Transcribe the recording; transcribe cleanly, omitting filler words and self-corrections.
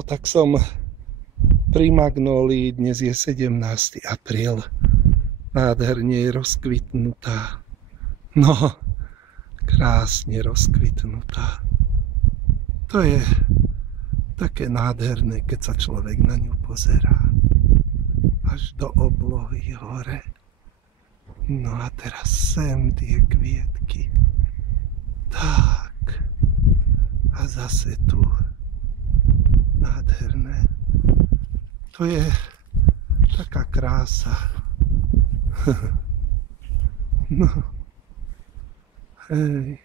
No tak som pri magnólii, dnes je 17. apríl. Nádherne je rozkvitnutá. No, krásne rozkvitnutá. To je také nádherné, keď sa človek na ňu pozerá. Až do oblohy hore. No a teraz sem tie kvietky. Tak. A zase tu. Nádherné. To je taká krása. No. Hej.